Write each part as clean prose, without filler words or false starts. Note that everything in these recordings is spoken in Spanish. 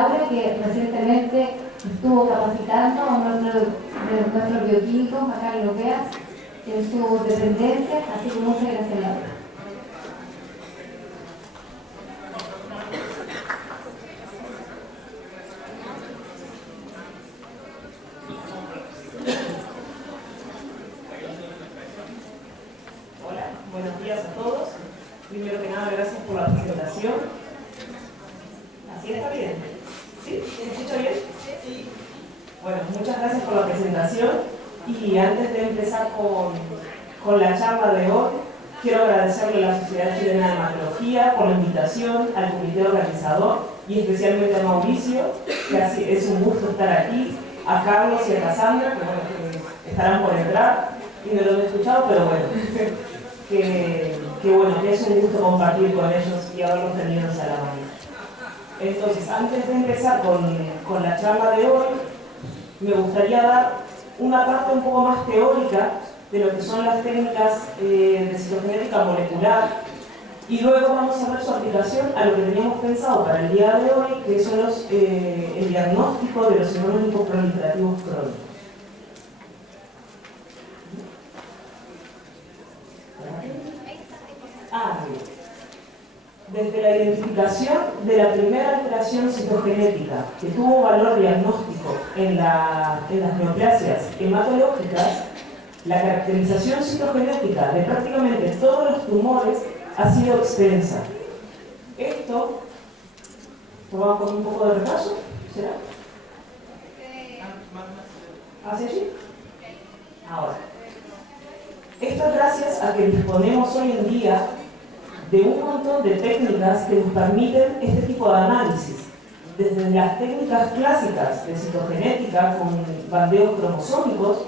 Laura, que recientemente estuvo capacitando a nuestros bioquímicos acá en Lopeas en su dependencia, así que muchas gracias, Laura. Hola, buenos días a todos. Primero que nada, gracias por la presentación. ¿Así está bien? ¿Sí? ¿Se escucha bien? Sí. Bueno, muchas gracias por la presentación. Y antes de empezar con la charla de hoy, quiero agradecerle a la Sociedad Chilena de Hematología por la invitación, al comité organizador y especialmente a Mauricio, que es un gusto estar aquí, a Carlos y a Cassandra, que estarán por entrar y no los he escuchado, pero bueno, que es un gusto compartir con ellos y haberlos tenido en Salamanca. Entonces, antes de empezar con la charla de hoy, me gustaría dar una parte un poco más teórica de lo que son las técnicas de citogenética molecular y luego vamos a ver su aplicación a lo que teníamos pensado para el día de hoy, que son el diagnóstico de los síndromes proliferativos crónicos. Desde la identificación de la primera alteración citogenética que tuvo valor diagnóstico en las neoplasias hematológicas, la caracterización citogenética de prácticamente todos los tumores ha sido extensa. Esto va con un poco de retraso, ¿será? ¿Hacia allí? Ahora. Esto es gracias a que disponemos hoy en día de un montón de técnicas que nos permiten este tipo de análisis, desde las técnicas clásicas de citogenética con bandeos cromosómicos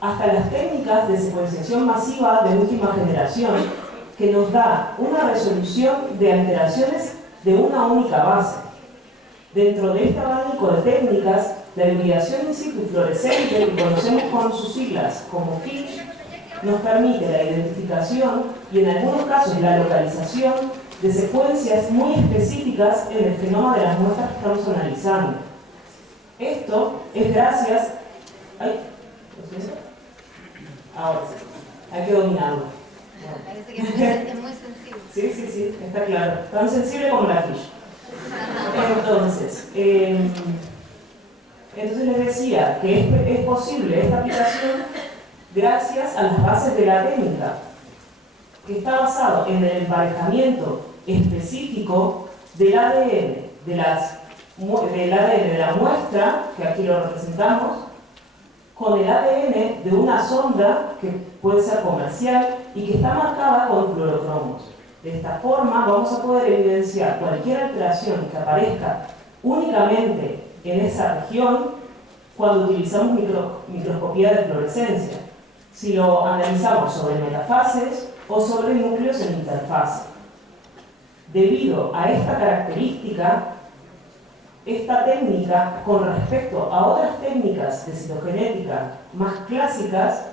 hasta las técnicas de secuenciación masiva de última generación que nos da una resolución de alteraciones de una única base. Dentro de este abanico de técnicas, la hibridación in situ fluorescente, que conocemos con sus siglas como FISH, nos permite la identificación y en algunos casos la localización de secuencias muy específicas en el genoma de las muestras que estamos analizando. Esto es gracias... Ahora sí, hay que dominarlo. Parece que es muy sensible. Sí, está claro. Tan sensible como la ficha. Entonces les decía que es posible esta aplicación gracias a las bases de la técnica, que está basado en el emparejamiento específico del ADN de la muestra, que aquí lo representamos, con el ADN de una sonda que puede ser comercial y que está marcada con fluorocromos. De esta forma vamos a poder evidenciar cualquier alteración que aparezca únicamente en esa región cuando utilizamos microscopía de fluorescencia, si lo analizamos sobre metafases o sobre núcleos en interfase. Debido a esta característica, esta técnica, con respecto a otras técnicas de citogenética más clásicas,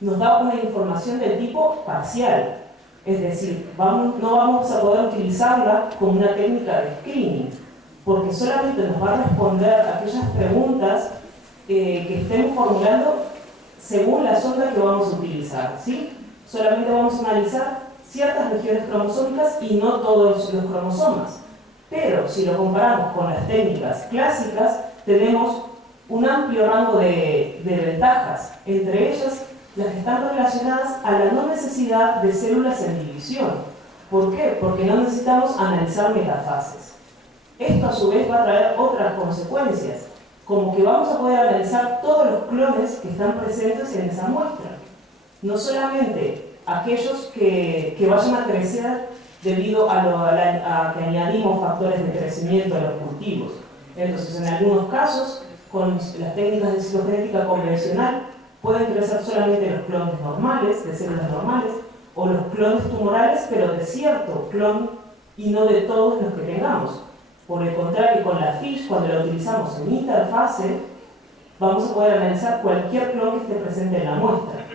nos da una información del tipo parcial. Es decir, no vamos a poder utilizarla como una técnica de screening, porque solamente nos va a responder aquellas preguntas que estemos formulando según la sonda que vamos a utilizar, ¿sí? Solamente vamos a analizar ciertas regiones cromosómicas y no todos los cromosomas. Pero si lo comparamos con las técnicas clásicas, tenemos un amplio rango de ventajas, entre ellas las que están relacionadas a la no necesidad de células en división. ¿Por qué? Porque no necesitamos analizar metafases. Esto a su vez va a traer otras consecuencias, como que vamos a poder analizar todos los clones que están presentes en esa muestra. No solamente aquellos que vayan a crecer debido a que añadimos factores de crecimiento a los cultivos. Entonces, en algunos casos, con las técnicas de citogenética convencional, pueden crecer solamente los clones normales, de células normales, o los clones tumorales, pero de cierto clon y no de todos los que tengamos. Por el contrario, con la FISH, cuando la utilizamos en interfase, vamos a poder analizar cualquier clon que esté presente en la muestra.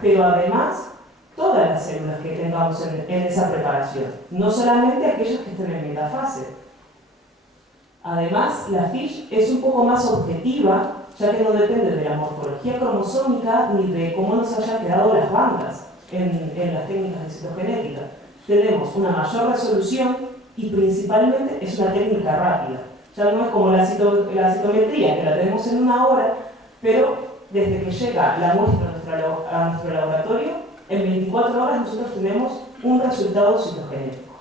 Pero además, todas las células que tengamos en esa preparación, no solamente aquellas que estén en metafase. Además, la FISH es un poco más objetiva, ya que no depende de la morfología cromosómica ni de cómo nos hayan quedado las bandas en las técnicas de citogenética. Tenemos una mayor resolución y principalmente es una técnica rápida. Ya no es como la citometría, que la tenemos en una hora, pero desde que llega la muestra a nuestro laboratorio, en 24 horas nosotros tenemos un resultado citogenético.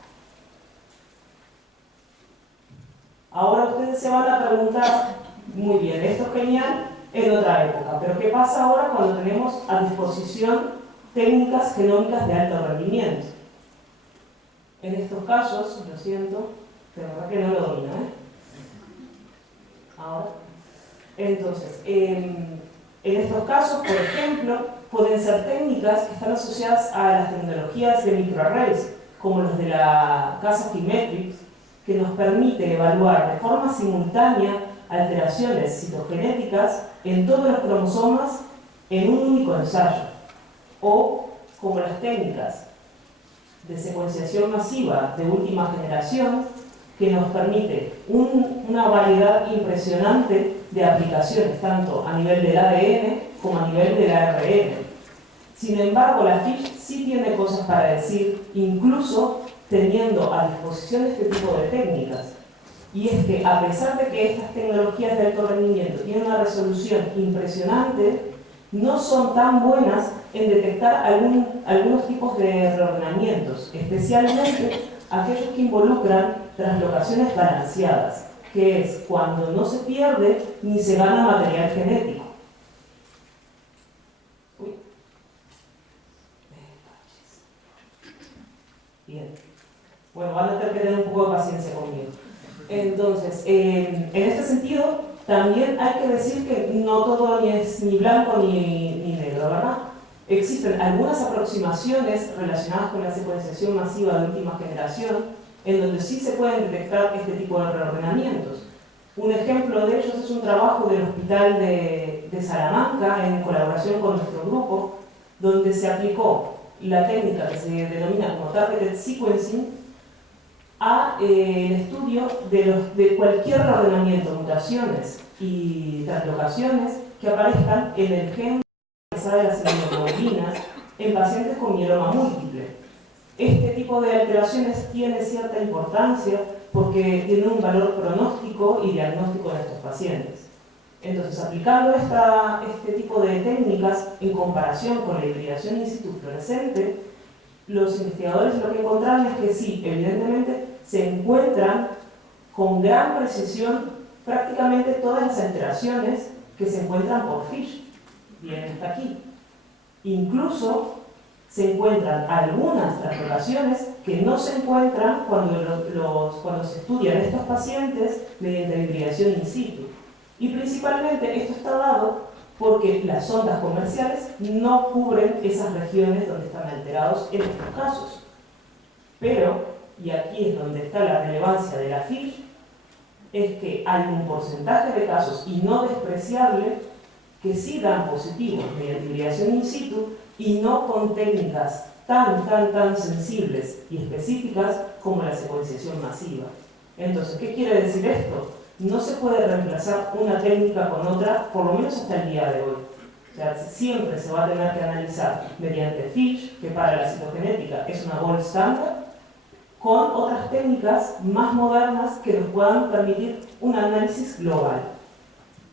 Ahora ustedes se van a preguntar, muy bien, esto es genial en otra época, pero ¿qué pasa ahora cuando tenemos a disposición técnicas genómicas de alto rendimiento? En estos casos, lo siento, de verdad que no lo domino, Ahora. Entonces, en estos casos, por ejemplo, pueden ser técnicas que están asociadas a las tecnologías de microarrays, como los de la casa Fimetrix, que nos permite evaluar de forma simultánea alteraciones citogenéticas en todos los cromosomas en un único ensayo, o como las técnicas de secuenciación masiva de última generación, que nos permite una variedad impresionante de aplicaciones, tanto a nivel del ADN como a nivel del ARN. Sin embargo, la FISH sí tiene cosas para decir, incluso teniendo a disposición este tipo de técnicas. Y es que, a pesar de que estas tecnologías de alto rendimiento tienen una resolución impresionante, no son tan buenas en detectar algunos tipos de reordenamientos, especialmente aquellos que involucran translocaciones balanceadas, que es cuando no se pierde ni se gana material genético. Bien. Bueno, van a tener que tener un poco de paciencia conmigo. Entonces, en este sentido, también hay que decir que no todo es ni blanco ni negro, ¿verdad? Existen algunas aproximaciones relacionadas con la secuenciación masiva de última generación, en donde sí se pueden detectar este tipo de reordenamientos. Un ejemplo de ellos es un trabajo del Hospital de Salamanca, en colaboración con nuestro grupo, donde se aplicó la técnica que se denomina como Targeted Sequencing a el estudio de cualquier reordenamiento, mutaciones y translocaciones que aparezcan en el gen de las inmunoglobulinas en pacientes con mieloma múltiple. Este tipo de alteraciones tiene cierta importancia porque tiene un valor pronóstico y diagnóstico en estos pacientes. Entonces, aplicando este tipo de técnicas en comparación con la hibridación in situ fluorescente, los investigadores lo que encontraron es que sí, evidentemente se encuentran con gran precisión prácticamente todas las alteraciones que se encuentran por FISH. Bien, hasta aquí. Incluso se encuentran algunas translocaciones que no se encuentran cuando se estudian estos pacientes mediante hibridación in situ. Y principalmente esto está dado porque las sondas comerciales no cubren esas regiones donde están alterados en estos casos. Pero, y aquí es donde está la relevancia de la FISH, es que hay un porcentaje de casos, y no despreciable, que sí dan positivos mediante hibridación in situ y no con técnicas tan sensibles y específicas como la secuenciación masiva. Entonces, ¿qué quiere decir esto? No se puede reemplazar una técnica con otra, por lo menos hasta el día de hoy. O sea, siempre se va a tener que analizar mediante FISH, que para la citogenética es una gold standard, con otras técnicas más modernas que nos puedan permitir un análisis global.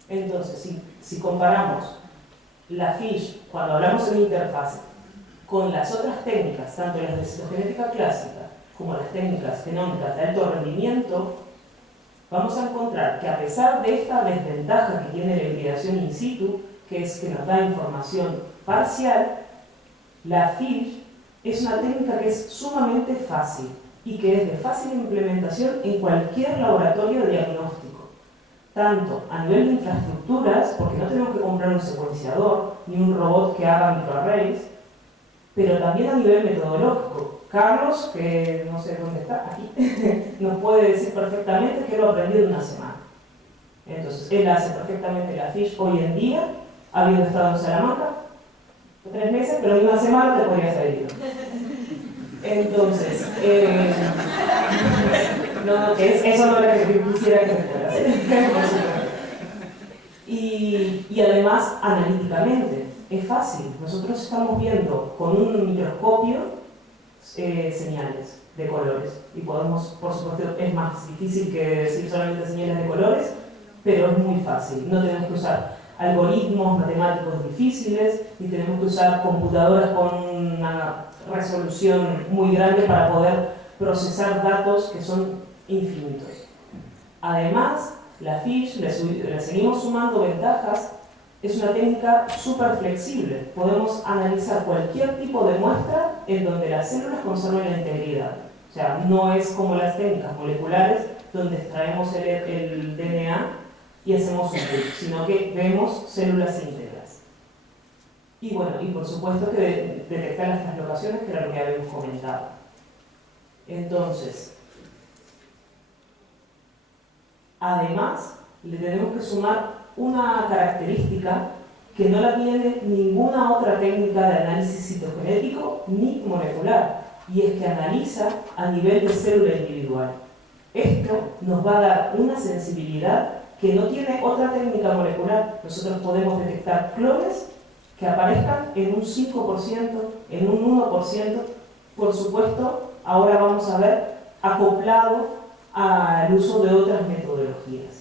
Entonces, si comparamos la FISH, cuando hablamos en interfase, con las otras técnicas, tanto las de citogenética clásica como las técnicas genómicas de alto rendimiento, vamos a encontrar que a pesar de esta desventaja que tiene la hibridación in situ, que es que nos da información parcial, la FISH es una técnica que es sumamente fácil y que es de fácil implementación en cualquier laboratorio de diagnóstico, tanto a nivel de infraestructuras, porque no tenemos que comprar un secuenciador ni un robot que haga microarrays, pero también a nivel metodológico. Carlos, que no sé dónde está, aquí, nos puede decir perfectamente que lo aprendió en una semana. Entonces, él hace perfectamente la FISH hoy en día, habiendo estado en Salamanca, 3 meses, pero en una semana te podrías haber ido. Entonces, No, eso no era que yo quisiera que fuera. Y además, analíticamente, es fácil. Nosotros estamos viendo con un microscopio señales de colores. Y podemos, por supuesto, es más difícil que decir solamente señales de colores, pero es muy fácil. No tenemos que usar algoritmos matemáticos difíciles, ni tenemos que usar computadoras con una resolución muy grande para poder procesar datos que son infinitos. Además, la FISH, le seguimos sumando ventajas, es una técnica súper flexible. Podemos analizar cualquier tipo de muestra en donde las células conserven la integridad. O sea, no es como las técnicas moleculares donde extraemos el DNA y hacemos un clic, sino que vemos células íntegras. Y bueno, y por supuesto que detectar las translocaciones, que era lo que habíamos comentado. Entonces, además, le tenemos que sumar una característica que no la tiene ninguna otra técnica de análisis citogenético ni molecular, y es que analiza a nivel de célula individual. Esto nos va a dar una sensibilidad que no tiene otra técnica molecular. Nosotros podemos detectar clones que aparezcan en un 5%, en un 1%, por supuesto, ahora vamos a ver, acoplado al uso de otras metodologías.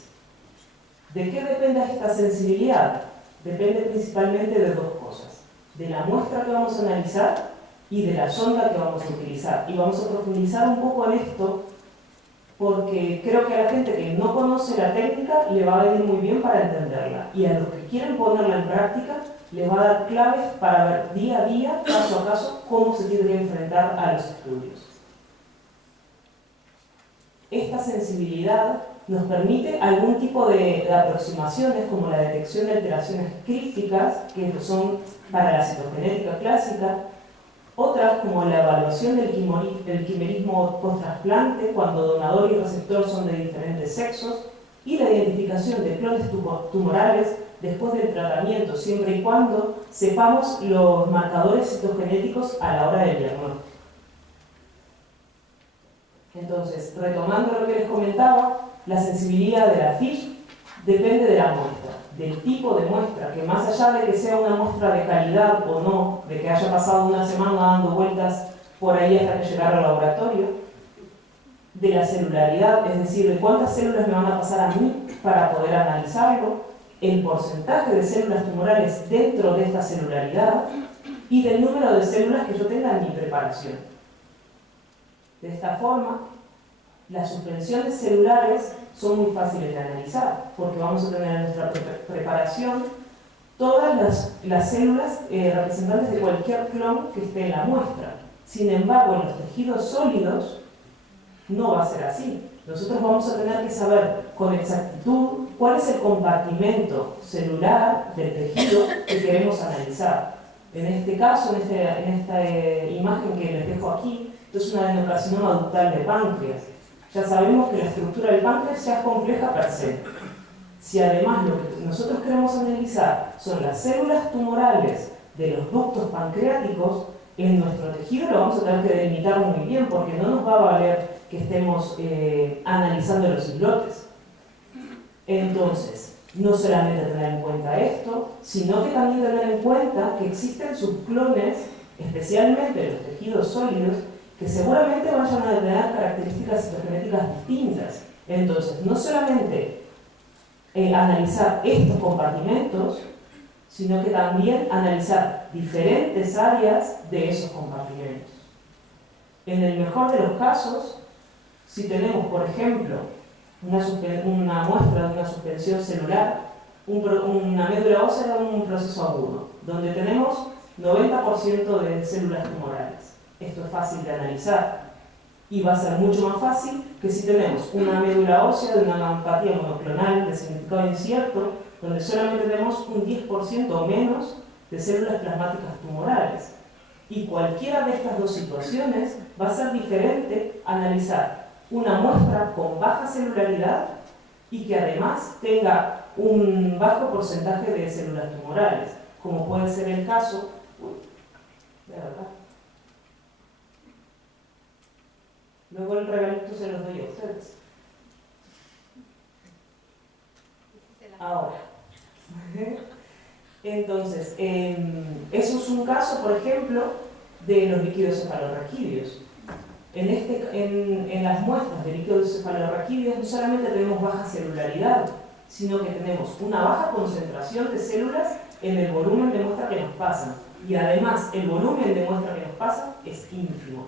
¿De qué depende esta sensibilidad? Depende principalmente de dos cosas: de la muestra que vamos a analizar y de la sonda que vamos a utilizar. Y vamos a profundizar un poco en esto porque creo que a la gente que no conoce la técnica le va a venir muy bien para entenderla, y a los que quieren ponerla en práctica les va a dar claves para ver día a día, caso a caso, cómo se tiene que enfrentar a los estudios. Esta sensibilidad nos permite algún tipo de aproximaciones, como la detección de alteraciones crípticas, que son para la citogenética clásica, otras como la evaluación del quimerismo post-trasplante, cuando donador y receptor son de diferentes sexos, y la identificación de clones tumorales después del tratamiento, siempre y cuando sepamos los marcadores citogenéticos a la hora del diagnóstico. Entonces, retomando lo que les comentaba, la sensibilidad de la FISH depende de la muestra, del tipo de muestra, que más allá de que sea una muestra de calidad o no, de que haya pasado una semana dando vueltas por ahí hasta que llegara al laboratorio, de la celularidad, es decir, de cuántas células me van a pasar a mí para poder analizarlo, el porcentaje de células tumorales dentro de esta celularidad y del número de células que yo tenga en mi preparación. De esta forma, las suspensiones celulares son muy fáciles de analizar, porque vamos a tener en nuestra preparación todas las células representantes de cualquier clon que esté en la muestra. Sin embargo, en los tejidos sólidos no va a ser así. Nosotros vamos a tener que saber con exactitud cuál es el compartimento celular del tejido que queremos analizar. En este caso, en esta imagen que les dejo aquí, es una adenocarcinoma ductal de páncreas. Ya sabemos que la estructura del páncreas ya es compleja per se. Si además lo que nosotros queremos analizar son las células tumorales de los ductos pancreáticos, en nuestro tejido lo vamos a tener que delimitar muy bien, porque no nos va a valer que estemos analizando los islotes. Entonces, no solamente tener en cuenta esto, sino que también tener en cuenta que existen subclones, especialmente en los tejidos sólidos, que seguramente vayan a tener características citogenéticas distintas. Entonces, no solamente analizar estos compartimentos, sino que también analizar diferentes áreas de esos compartimentos. En el mejor de los casos, si tenemos, por ejemplo, una muestra de una suspensión celular, una médula ósea de un proceso agudo, donde tenemos 90% de células tumorales. Esto es fácil de analizar y va a ser mucho más fácil que si tenemos una médula ósea de una manopatía monoclonal de significado incierto, donde solamente tenemos un 10% o menos de células plasmáticas tumorales. Y cualquiera de estas dos situaciones va a ser diferente analizar una muestra con baja celularidad y que además tenga un bajo porcentaje de células tumorales, como puede ser el caso, de verdad, Luego el regalito se los doy a ustedes. Ahora. Entonces, eso es un caso, por ejemplo, de los líquidos cefalorraquídeos. En las muestras de líquidos cefalorraquídeos no solamente tenemos baja celularidad, sino que tenemos una baja concentración de células en el volumen de muestra que nos pasan. Y además, el volumen de muestra que nos pasa es ínfimo.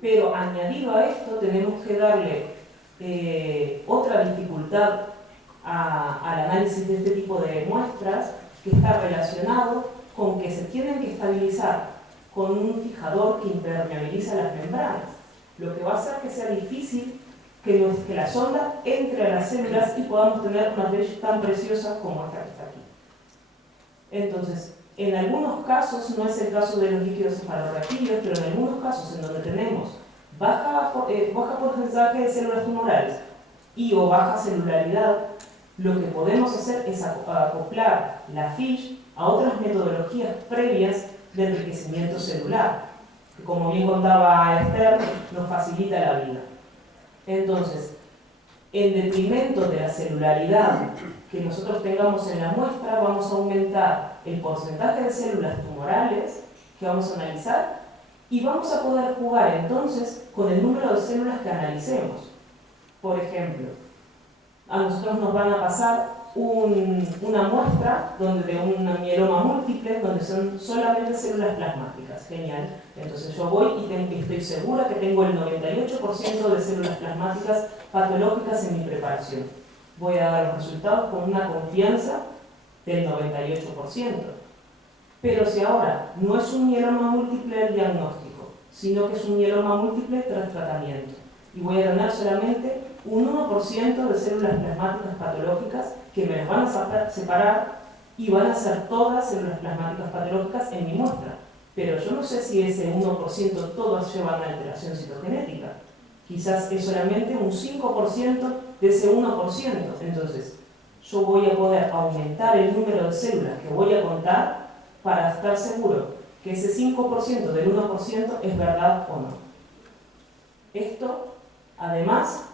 Pero añadido a esto, tenemos que darle otra dificultad al análisis de este tipo de muestras, que está relacionado con que se tienen que estabilizar con un fijador que impermeabiliza las membranas, lo que va a hacer que sea difícil que la sonda entre a las células y podamos tener unas leyes tan preciosas como esta que está aquí. Entonces, en algunos casos, no es el caso de los líquidos cefalorraquídeos, pero en algunos casos en donde tenemos baja porcentaje de células tumorales y o baja celularidad, lo que podemos hacer es acoplar la FISH a otras metodologías previas de enriquecimiento celular, que como bien contaba Esther, nos facilita la vida. Entonces, en detrimento de la celularidad que nosotros tengamos en la muestra, vamos a aumentar el porcentaje de células tumorales que vamos a analizar y vamos a poder jugar entonces con el número de células que analicemos. Por ejemplo, a nosotros nos van a pasar una muestra de un mieloma múltiple donde son solamente células plasmáticas. Genial. Entonces yo voy y estoy segura que tengo el 98% de células plasmáticas patológicas en mi preparación. Voy a dar los resultados con una confianza del 98%. Pero si ahora no es un mieloma múltiple el diagnóstico, sino que es un mieloma múltiple tras tratamiento, y voy a tener solamente un 1% de células plasmáticas patológicas que me las van a separar y van a ser todas células plasmáticas patológicas en mi muestra. Pero yo no sé si ese 1% todas llevan alteración citogenética. Quizás es solamente un 5% de ese 1%. Entonces, yo voy a poder aumentar el número de células que voy a contar para estar seguro que ese 5% del 1% es verdad o no. Esto, además,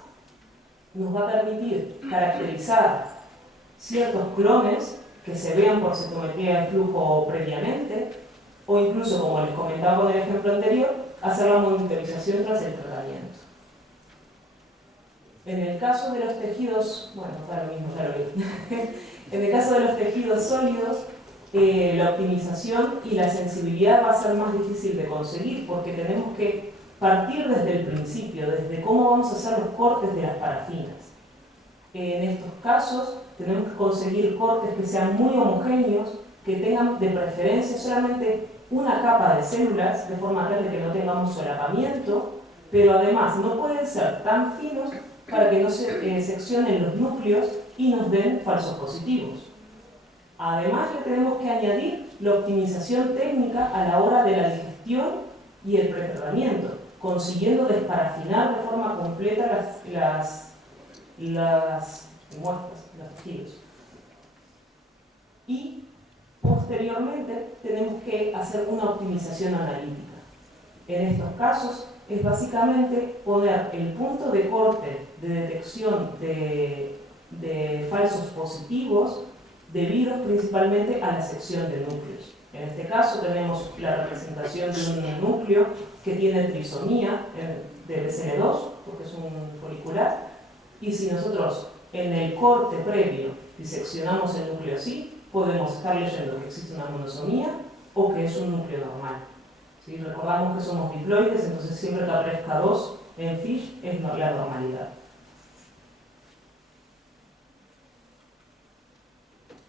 nos va a permitir caracterizar ciertos clones que se vean por citometría de flujo previamente, o incluso, como les comentaba con el ejemplo anterior, hacer la monitorización tras el tratamiento. En el caso de los tejidos, bueno, da lo mismo, ya lo vi. En el caso de los tejidos sólidos, la optimización y la sensibilidad va a ser más difícil de conseguir porque tenemos que partir desde el principio, desde cómo vamos a hacer los cortes de las parafinas. En estos casos tenemos que conseguir cortes que sean muy homogéneos, que tengan de preferencia solamente una capa de células, de forma tal de que no tengamos solapamiento, pero además no pueden ser tan finos para que no se seccionen los núcleos y nos den falsos positivos. Además le tenemos que añadir la optimización técnica a la hora de la digestión y el pretratamiento, consiguiendo desparafinar de forma completa las muestras, los tejidos. Y posteriormente tenemos que hacer una optimización analítica. En estos casos es básicamente poner el punto de corte de detección de falsos positivos debidos principalmente a la sección de núcleos. En este caso tenemos la representación de un núcleo que tiene trisomía de BCL2, porque es un folicular, y si nosotros en el corte previo diseccionamos el núcleo así, podemos estar leyendo que existe una monosomía o que es un núcleo normal. ¿Sí? Recordamos que somos diploides, entonces siempre que aparezca 2 en FISH es la normalidad.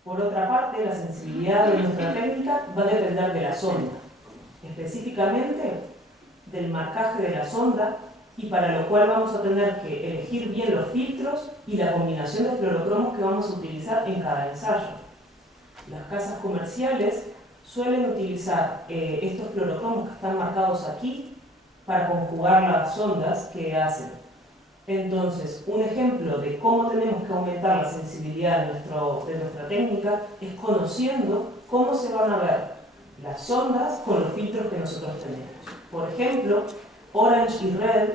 Por otra parte, la sensibilidad de nuestra técnica va a depender de la sonda, específicamente del marcaje de la sonda, y para lo cual vamos a tener que elegir bien los filtros y la combinación de fluorocromos que vamos a utilizar en cada ensayo. Las casas comerciales suelen utilizar estos fluorocromos que están marcados aquí para conjugar las sondas que hacen. Entonces, un ejemplo de cómo tenemos que aumentar la sensibilidad de nuestra técnica es conociendo cómo se van a ver las sondas con los filtros que nosotros tenemos. Por ejemplo, Orange y Red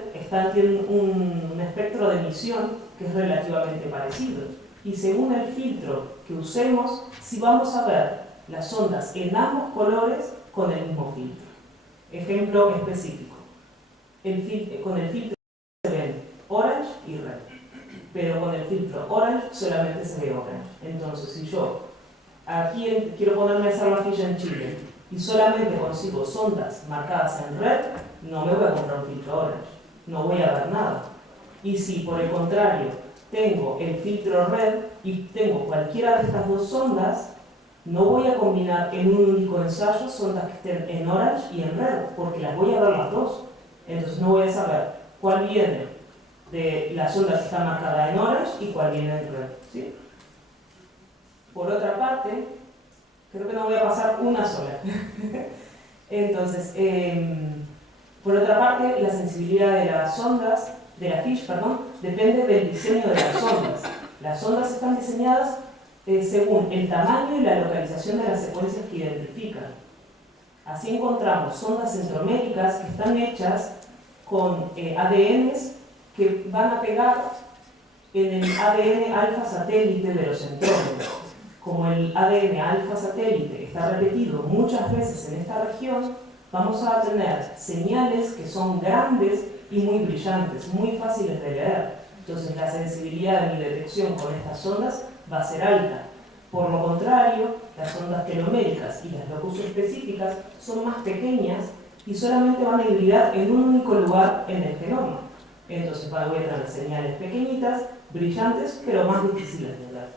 tienen un espectro de emisión que es relativamente parecido. Y según el filtro que usemos, sí vamos a ver las ondas en ambos colores con el mismo filtro. Ejemplo específico. Con el filtro se ven Orange y Red, pero con el filtro Orange solamente se ve Orange. Entonces, si yo aquí quiero ponerme a hacer la ficha en Chile y solamente consigo sondas marcadas en Red, no me voy a comprar un filtro Orange, no voy a ver nada. Y si por el contrario tengo el filtro Red y tengo cualquiera de estas dos sondas, no voy a combinar en un único ensayo sondas que estén en Orange y en Red, porque las voy a ver las dos. Entonces no voy a saber cuál viene de la sonda que está marcada en Orange y cuál viene en Red, ¿sí? Por otra parte, creo que no voy a pasar una sola. Entonces, por otra parte, la sensibilidad de las ondas, de la fiche, depende del diseño de las ondas. Las ondas están diseñadas según el tamaño y la localización de las secuencias que identifican. Así encontramos sondas centroméricas que están hechas con ADNs que van a pegar en el ADN alfa satélite de los centrómeros. Como el ADN alfa satélite está repetido muchas veces en esta región, vamos a tener señales que son grandes y muy brillantes, muy fáciles de leer. Entonces la sensibilidad de mi detección con estas ondas va a ser alta. Por lo contrario, las ondas teloméricas y las locus específicas son más pequeñas y solamente van a hibridar en un único lugar en el genoma. Entonces voy a tener señales pequeñitas, brillantes, pero más difíciles de leer.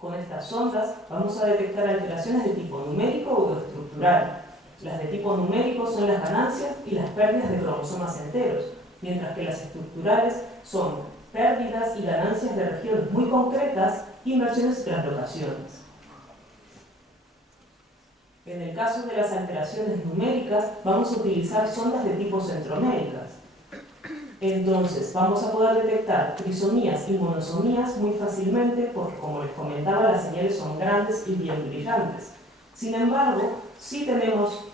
Con estas ondas vamos a detectar alteraciones de tipo numérico o estructural. Las de tipo numérico son las ganancias y las pérdidas de cromosomas enteros, mientras que las estructurales son pérdidas y ganancias de regiones muy concretas, inversiones y translocaciones. En el caso de las alteraciones numéricas, vamos a utilizar sondas de tipo centroméricas. Entonces, vamos a poder detectar trisomías y monosomías muy fácilmente porque, como les comentaba, las señales son grandes y bien brillantes. Sin embargo, sí tenemos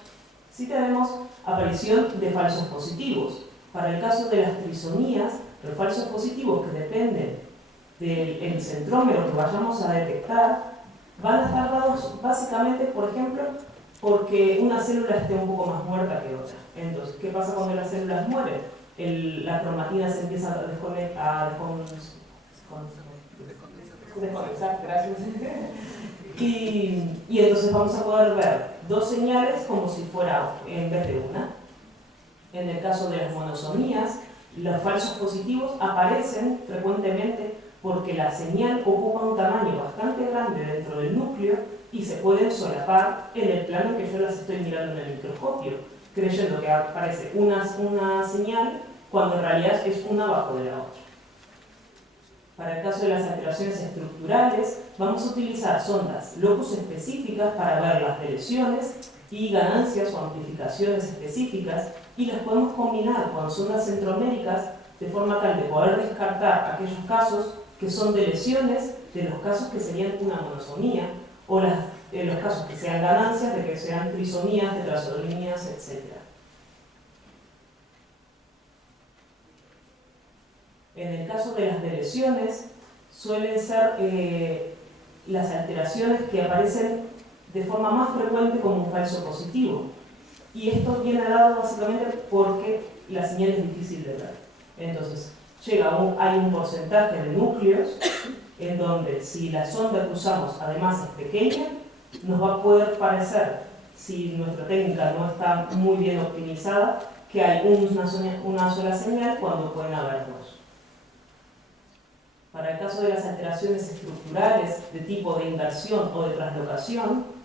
aparición de falsos positivos. Para el caso de las trisomías, los falsos positivos que dependen del centrómero que vayamos a detectar van a estar dados básicamente, por ejemplo, porque una célula esté un poco más muerta que otra. Entonces, ¿qué pasa cuando las células mueren? La cromatina se empieza a desconectar, gracias. Y entonces vamos a poder ver dos señales como si fuera en vez de una. En el caso de las monosomías, los falsos positivos aparecen frecuentemente porque la señal ocupa un tamaño bastante grande dentro del núcleo y se pueden solapar en el plano que yo las estoy mirando en el microscopio, creyendo que aparece una señal cuando en realidad es una abajo de la otra. Para el caso de las alteraciones estructurales, vamos a utilizar sondas locus específicas para ver las deleciones y ganancias o amplificaciones específicas, y las podemos combinar con sondas centroméricas de forma tal de poder descartar aquellos casos que son de lesiones de los casos que serían una monosomía, o los casos que sean ganancias de que sean trisomías, tetrasomías, etc. En el caso de las deleciones, suelen ser las alteraciones que aparecen de forma más frecuente como un falso positivo. Y esto viene dado básicamente porque la señal es difícil de ver. Entonces, hay un porcentaje de núcleos en donde si la sonda que usamos además es pequeña, nos va a poder parecer, si nuestra técnica no está muy bien optimizada, que hay una sola señal cuando pueden haber dos. Para el caso de las alteraciones estructurales de tipo de inversión o de translocación,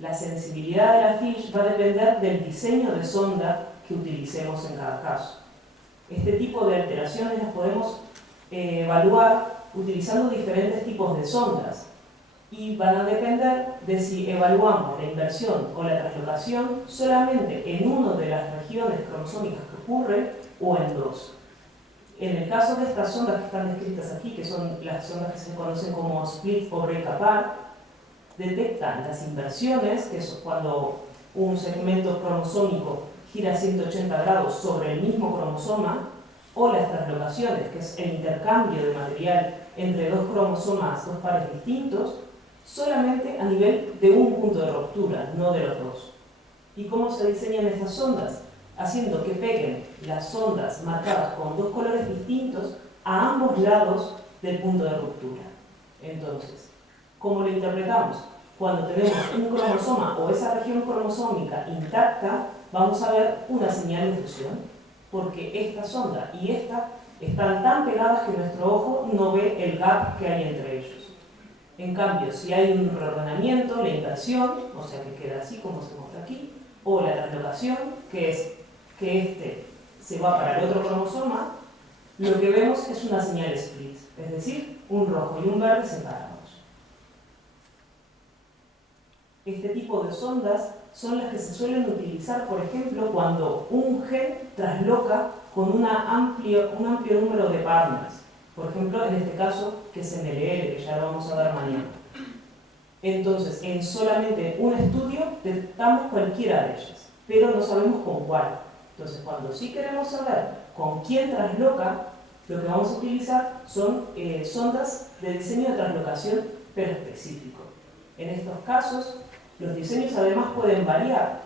la sensibilidad de la FISH va a depender del diseño de sonda que utilicemos en cada caso. Este tipo de alteraciones las podemos evaluar utilizando diferentes tipos de sondas y van a depender de si evaluamos la inversión o la translocación solamente en una de las regiones cromosómicas que ocurre o en dos. En el caso de estas sondas que están descritas aquí, que son las sondas que se conocen como split o break apart, detectan las inversiones, que es cuando un segmento cromosómico gira 180 grados sobre el mismo cromosoma, o las translocaciones, que es el intercambio de material entre dos cromosomas, dos pares distintos, solamente a nivel de un punto de ruptura, no de los dos. ¿Y cómo se diseñan estas sondas? Haciendo que peguen las sondas marcadas con dos colores distintos a ambos lados del punto de ruptura. Entonces, ¿cómo lo interpretamos? Cuando tenemos un cromosoma o esa región cromosómica intacta, vamos a ver una señal de fusión, porque esta sonda y esta están tan pegadas que nuestro ojo no ve el gap que hay entre ellos. En cambio, si hay un reordenamiento, la inversión, o sea que queda así como se muestra aquí, o la translocación, que es que este se va para el otro cromosoma, lo que vemos es una señal split, es decir, un rojo y un verde separados. Este tipo de sondas son las que se suelen utilizar, por ejemplo, cuando un gen trasloca con un amplio número de partners. Por ejemplo, en este caso, que es MLL, que ya lo vamos a ver mañana. Entonces, en solamente un estudio detectamos cualquiera de ellas, pero no sabemos con cuál. Entonces, cuando sí queremos saber con quién trasloca, lo que vamos a utilizar son sondas de diseño de translocación, pero específico. En estos casos, los diseños además pueden variar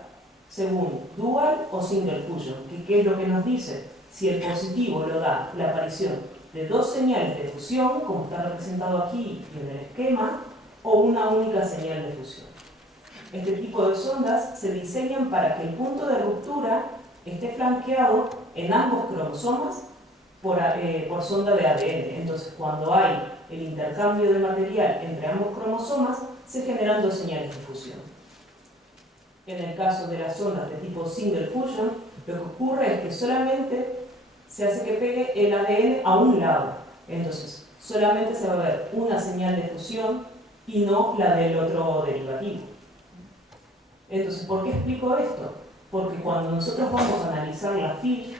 según dual o single fusion, que ¿qué es lo que nos dice? Si el positivo lo da la aparición de dos señales de fusión, como está representado aquí en el esquema, o una única señal de fusión. Este tipo de sondas se diseñan para que el punto de ruptura esté flanqueado en ambos cromosomas por sonda de ADN. Entonces, cuando hay el intercambio de material entre ambos cromosomas, se generan dos señales de fusión. En el caso de las sondas de tipo single fusion, lo que ocurre es que solamente se hace que pegue el ADN a un lado. Entonces, solamente se va a ver una señal de fusión y no la del otro derivativo. Entonces, ¿por qué explico esto? Porque cuando nosotros vamos a analizar la FISH,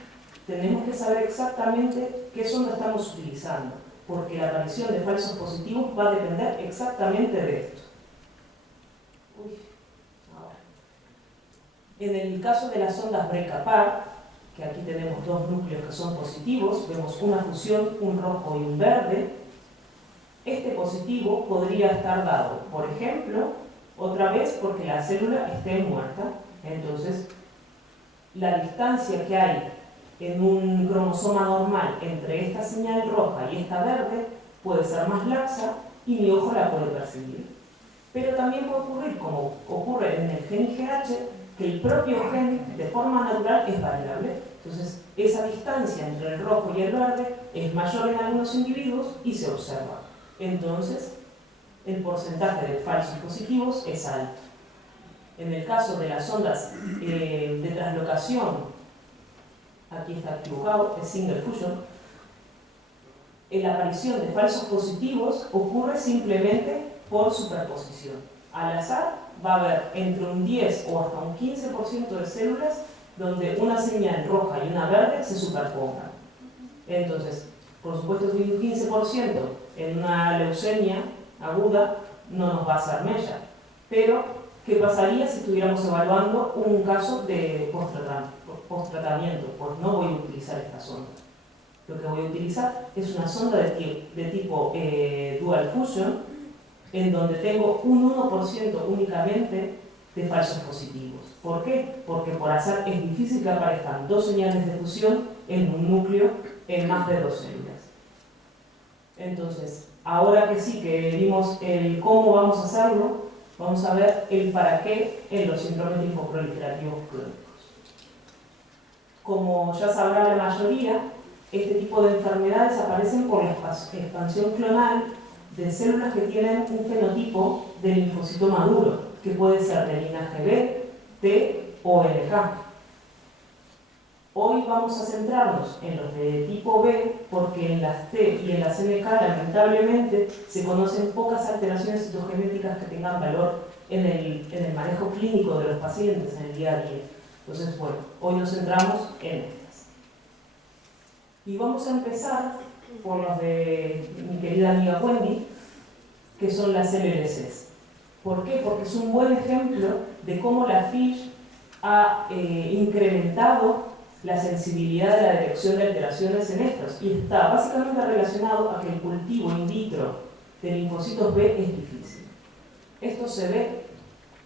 tenemos que saber exactamente qué sonda estamos utilizando, porque la aparición de falsos positivos va a depender exactamente de esto. En el caso de las sondas break-apart, que aquí tenemos dos núcleos que son positivos, vemos una fusión, un rojo y un verde. Este positivo podría estar dado, por ejemplo, otra vez porque la célula esté muerta. Entonces, la distancia que hay en un cromosoma normal entre esta señal roja y esta verde puede ser más laxa y mi ojo la puede percibir. Pero también puede ocurrir, como ocurre en el gen IGH, que el propio gen de forma natural es variable. Entonces, esa distancia entre el rojo y el verde es mayor en algunos individuos y se observa. Entonces, el porcentaje de falsos positivos es alto. En el caso de las ondas de translocación, aquí está equivocado, es single fusion, la aparición de falsos positivos ocurre simplemente por superposición. Al azar va a haber entre un 10 o hasta un 15% de células donde una señal roja y una verde se superpongan. Entonces, por supuesto que un 15% en una leucemia aguda no nos va a hacer mella, pero ¿qué pasaría si estuviéramos evaluando un caso de post-tratamiento? Pues no voy a utilizar esta sonda. Lo que voy a utilizar es una sonda de tipo dual fusion, en donde tengo un 1% únicamente de falsos positivos. ¿Por qué? Porque por azar es difícil que aparezcan dos señales de fusión en un núcleo en más de dos células. Entonces, ahora que sí que vimos el cómo vamos a hacerlo, vamos a ver el para qué en los síndromes linfoproliferativos crónicos. Como ya sabrá la mayoría, este tipo de enfermedades aparecen por la expansión clonal de células que tienen un fenotipo de linfocito maduro, que puede ser de linaje B, T o NK. Hoy vamos a centrarnos en los de tipo B porque en las T y en las NK lamentablemente se conocen pocas alteraciones citogenéticas que tengan valor en el manejo clínico de los pacientes en el día a día. Entonces, bueno, hoy nos centramos en estas. Y vamos a empezar por los de mi querida amiga Wendy, que son las LLCs. ¿Por qué? Porque es un buen ejemplo de cómo la FISH ha incrementado la sensibilidad de la detección de alteraciones en estos, y está básicamente relacionado a que el cultivo in vitro de linfocitos B es difícil. Esto se ve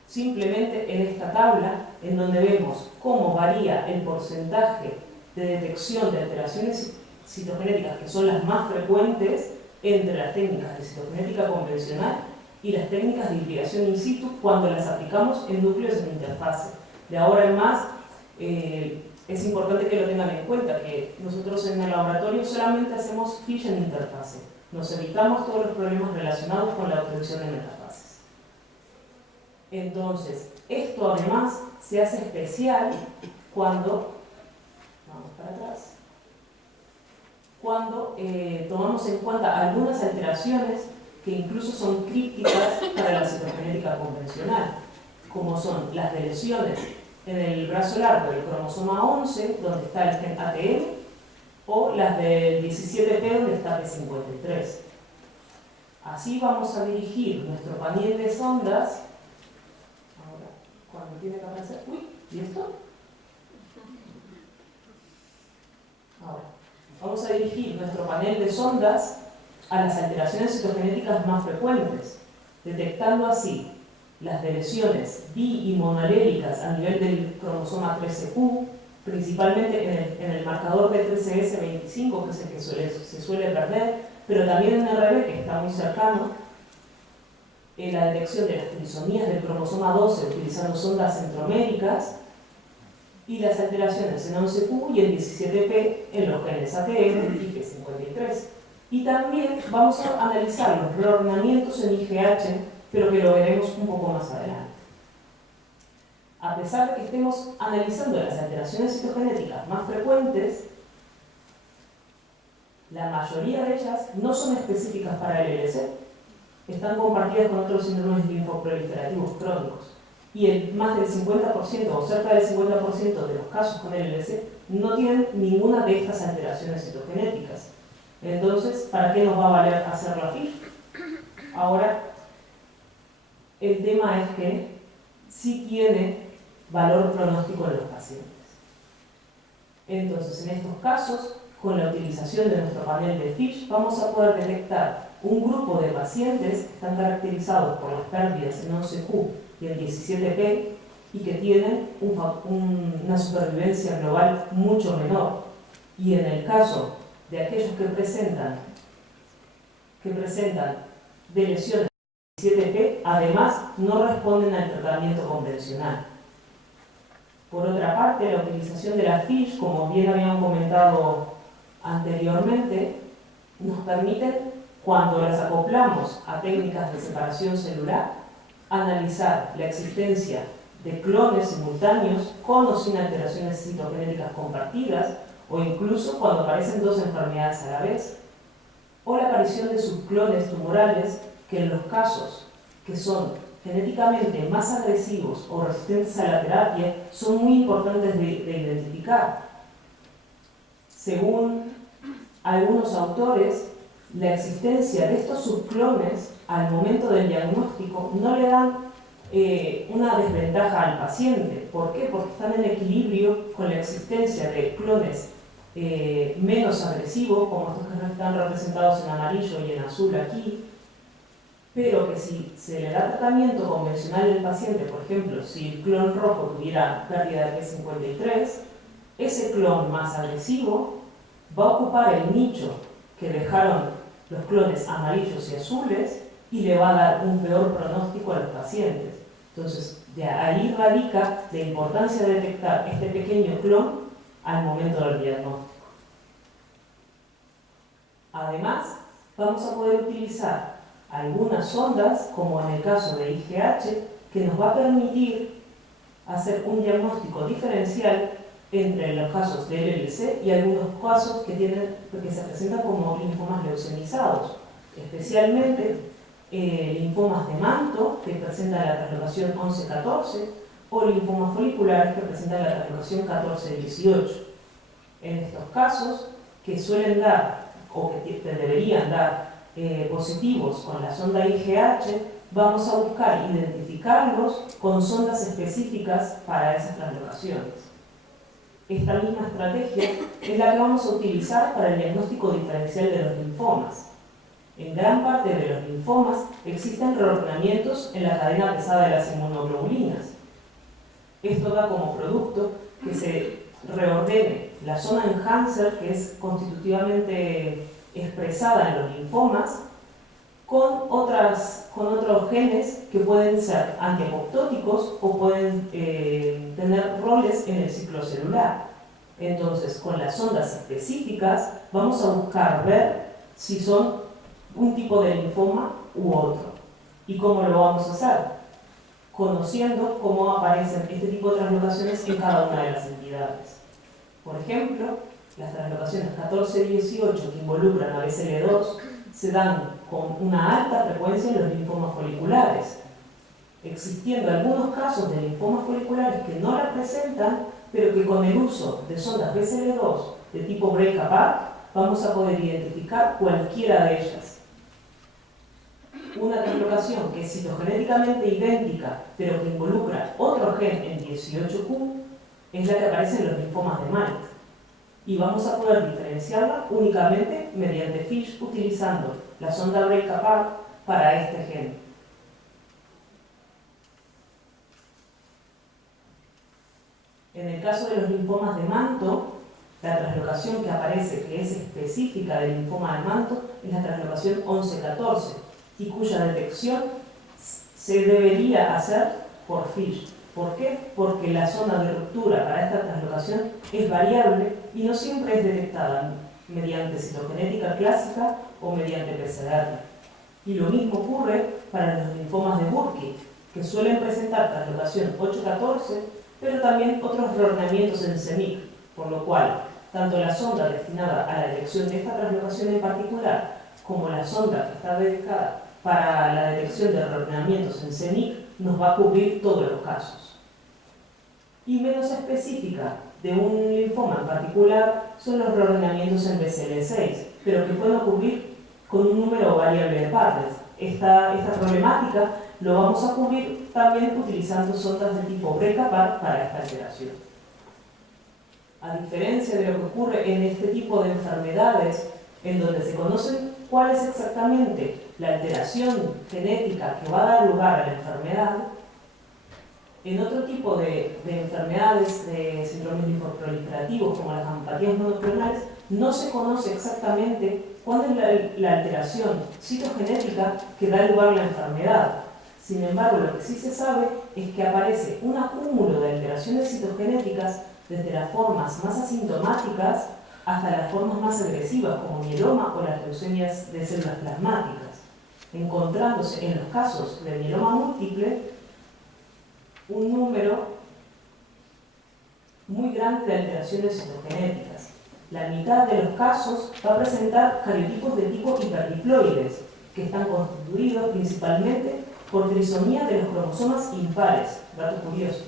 simplemente en esta tabla, en donde vemos cómo varía el porcentaje de detección de alteraciones citogenéticas, que son las más frecuentes entre las técnicas de citogenética convencional y las técnicas de hibridación in situ cuando las aplicamos en núcleos en interfase. De ahora en más, es importante que lo tengan en cuenta, que nosotros en el laboratorio solamente hacemos FISH en interfase. Nos evitamos todos los problemas relacionados con la obtención de metafases. Entonces, esto además se hace especial cuando, vamos para atrás, cuando tomamos en cuenta algunas alteraciones que incluso son críticas para la citogenética convencional, como son las deleciones en el brazo largo del cromosoma 11, donde está el gen ATM, o las del 17P, donde está P53. Así vamos a dirigir nuestro panel de sondas. Ahora, cuando tiene que aparecer. Uy, ¿y esto? Ahora, vamos a dirigir nuestro panel de sondas a las alteraciones citogenéticas más frecuentes, detectando así las deleciones bi y monoalélicas a nivel del cromosoma 13Q, principalmente en el marcador B13S25, que es el que se suele perder, pero también en RB, que está muy cercano, en la detección de las trisomías del cromosoma 12 utilizando sondas centroméricas, y las alteraciones en 11Q y en 17P en los genes ATM y P53. Y también vamos a analizar los reordenamientos en IGH, pero que lo veremos un poco más adelante. A pesar de que estemos analizando las alteraciones citogenéticas más frecuentes, la mayoría de ellas no son específicas para el LLC, están compartidas con otros síndromes linfoproliferativos crónicos, y más del 50% o cerca del 50% de los casos con LLC no tienen ninguna de estas alteraciones citogenéticas. Entonces, ¿para qué nos va a valer hacerlo aquí? Ahora, el tema es que sí tiene valor pronóstico en los pacientes. Entonces, en estos casos, con la utilización de nuestro panel de FISH, vamos a poder detectar un grupo de pacientes que están caracterizados por las pérdidas en 11Q y en 17P y que tienen una supervivencia global mucho menor. Y en el caso de aquellos que presentan de lesiones 17P, además no responden al tratamiento convencional. Por otra parte, la utilización de la FISH, como bien habían comentado anteriormente, nos permite, cuando las acoplamos a técnicas de separación celular, analizar la existencia de clones simultáneos con o sin alteraciones citogenéticas compartidas, o incluso cuando aparecen dos enfermedades a la vez, o la aparición de subclones tumorales que en los casos que son genéticamente más agresivos o resistentes a la terapia son muy importantes de identificar. Según algunos autores, la existencia de estos subclones al momento del diagnóstico no le dan una desventaja al paciente. ¿Por qué? Porque están en equilibrio con la existencia de clones menos agresivos, como estos que están representados en amarillo y en azul aquí, pero que si se le da tratamiento convencional al paciente, por ejemplo, si el clon rojo tuviera pérdida de P53, ese clon más agresivo va a ocupar el nicho que dejaron los clones amarillos y azules y le va a dar un peor pronóstico a los pacientes. Entonces, de ahí radica la importancia de detectar este pequeño clon al momento del diagnóstico. Además, vamos a poder utilizar algunas sondas, como en el caso de IGH, que nos va a permitir hacer un diagnóstico diferencial entre los casos de LLC y algunos casos que se presentan como linfomas leucemizados, especialmente linfomas de manto que presentan la translocación 11-14 o linfomas foliculares que presentan la translocación 14-18. En estos casos, que suelen dar o que deberían dar positivos con la sonda IGH, vamos a buscar identificarlos con sondas específicas para esas translocaciones. Esta misma estrategia es la que vamos a utilizar para el diagnóstico diferencial de los linfomas. En gran parte de los linfomas existen reordenamientos en la cadena pesada de las inmunoglobulinas. Esto da como producto que se reordene la zona enhancer, que es constitutivamente expresada en los linfomas, con otros genes que pueden ser antiapoptóticos o pueden tener roles en el ciclo celular. Entonces, con las sondas específicas vamos a buscar ver si son un tipo de linfoma u otro. ¿Y cómo lo vamos a hacer? Conociendo cómo aparecen este tipo de translocaciones en cada una de las entidades. Por ejemplo, las translocaciones 14 y 18 que involucran a BCL2 se dan con una alta frecuencia en los linfomas foliculares, existiendo algunos casos de linfomas foliculares que no la presentan, pero que con el uso de sondas BCL2 de tipo break-apart vamos a poder identificar cualquiera de ellas. Una translocación que es citogenéticamente idéntica, pero que involucra otro gen en 18Q, es la que aparece en los linfomas de Malt. Y vamos a poder diferenciarla únicamente mediante FISH utilizando la sonda break-apart para este gen. En el caso de los linfomas de manto, la translocación que aparece, que es específica del linfoma de manto, es la translocación 11-14 y cuya detección se debería hacer por FISH. ¿Por qué? Porque la zona de ruptura para esta translocación es variable y no siempre es detectada mediante citogenética clásica o mediante PCR. Y lo mismo ocurre para los linfomas de Burkitt, que suelen presentar translocación 8-14, pero también otros reordenamientos en CEMIC, por lo cual tanto la sonda destinada a la detección de esta translocación en particular como la sonda que está dedicada para la detección de reordenamientos en CEMIC nos va a cubrir todos los casos. Y menos específica de un linfoma en particular son los reordenamientos en BCL6, pero que pueden ocurrir con un número variable de partes. Esta problemática lo vamos a cubrir también utilizando sondas de tipo break-apart para esta alteración. A diferencia de lo que ocurre en este tipo de enfermedades, en donde se conocen cuál es exactamente la alteración genética que va a dar lugar a la enfermedad, en otro tipo de enfermedades de síndromes linfoproliferativos como las ampatías monoclonales, no se conoce exactamente cuál es la alteración citogenética que da lugar a la enfermedad. Sin embargo, lo que sí se sabe es que aparece un acúmulo de alteraciones citogenéticas desde las formas más asintomáticas hasta las formas más agresivas, como mieloma o las leucemias de células plasmáticas, encontrándose en los casos de mieloma múltiple un número muy grande de alteraciones citogenéticas. La mitad de los casos va a presentar cariotipos de tipo hiperdiploides, que están constituidos principalmente por trisomía de los cromosomas impares, dato curioso.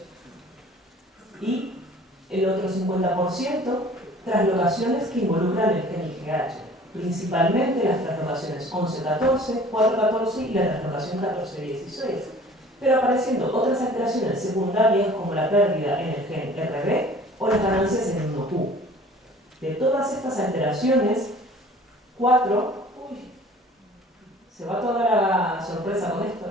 Y el otro 50% translocaciones que involucran el gen IGH, principalmente las translocaciones 11-14, 4-14 y la translocación 14-16. Pero apareciendo otras alteraciones secundarias como la pérdida en el gen RB o las ganancias en el 1Q. De todas estas alteraciones, 4, se va toda la sorpresa con esto,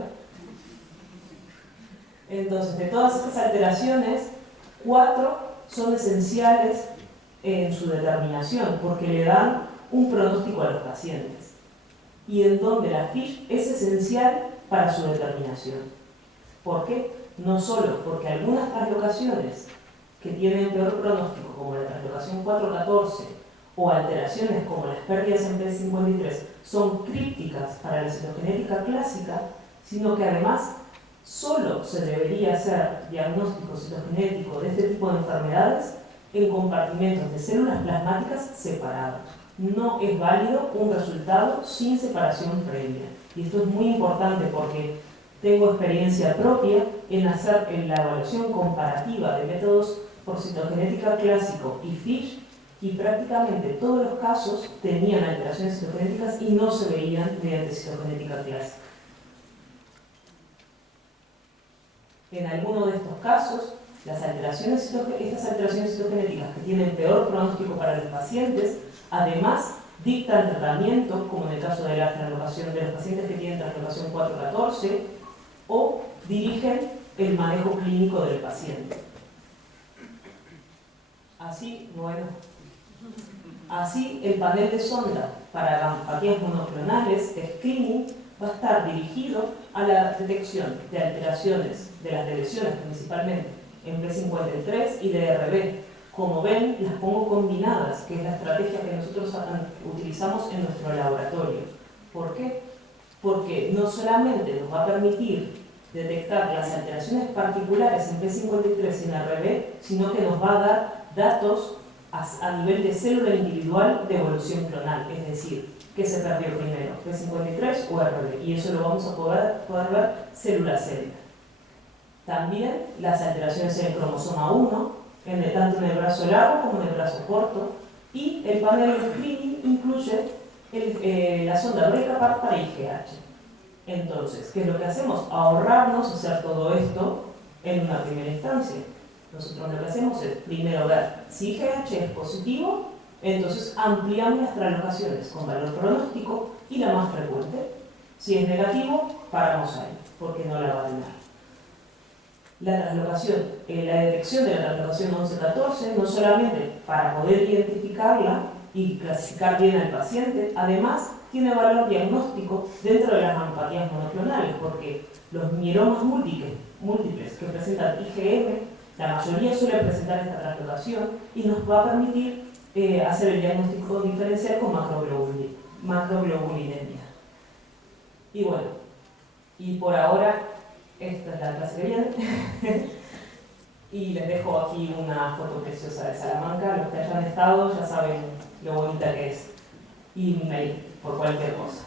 Entonces, de todas estas alteraciones, 4 son esenciales en su determinación porque le dan un pronóstico a los pacientes y en donde la FISH es esencial para su determinación. ¿Por qué? No solo porque algunas translocaciones que tienen peor pronóstico, como la translocación 4-14 o alteraciones como las pérdidas en P53, son crípticas para la citogenética clásica, sino que además solo se debería hacer diagnóstico citogenético de este tipo de enfermedades en compartimentos de células plasmáticas separados. No es válido un resultado sin separación previa. Y esto es muy importante porque tengo experiencia propia en hacer la evaluación comparativa de métodos por citogenética clásico y FISH, y prácticamente todos los casos tenían alteraciones citogenéticas y no se veían mediante citogenética clásica. En alguno de estos casos, estas alteraciones citogenéticas que tienen peor pronóstico para los pacientes, además dictan tratamientos, como en el caso de la translocación de los pacientes que tienen translocación 414, o dirigen el manejo clínico del paciente. Así, el panel de sonda para gampatías monoclonales de screening va a estar dirigido a la detección de alteraciones de las deleciones, principalmente en P53 y DRB. Como ven, las pongo combinadas, que es la estrategia que nosotros utilizamos en nuestro laboratorio. ¿Por qué? Porque no solamente nos va a permitir detectar las alteraciones particulares en P53 y en RB, sino que nos va a dar datos a nivel de célula individual de evolución clonal, es decir, qué se perdió primero, P53 o RB, y eso lo vamos a poder ver célula a célula. También las alteraciones en el cromosoma 1, tanto en el brazo largo como en el brazo corto, y el panel de screening incluye la sonda Brecapart para IGH. Entonces, ¿qué es lo que hacemos? Ahorrarnos hacer todo esto en una primera instancia. Nosotros lo que hacemos es primero ver si IGH es positivo, entonces ampliamos las translocaciones con valor pronóstico y la más frecuente. Si es negativo, paramos ahí, porque no la va a tener. La translocación, la detección de la translocación 11-14, no solamente para poder identificarla y clasificar bien al paciente, además tiene valor diagnóstico dentro de las gampatías monoclonales, porque los mielomas múltiples que presentan IgM, la mayoría suele presentar esta translocación y nos va a permitir hacer el diagnóstico diferencial con macroglobulinemia. Y bueno, y por ahora esta es la clase que viene. Y les dejo aquí una foto preciosa de Salamanca. Los que hayan estado ya saben lo bonita que es. Y mi mail por cualquier cosa.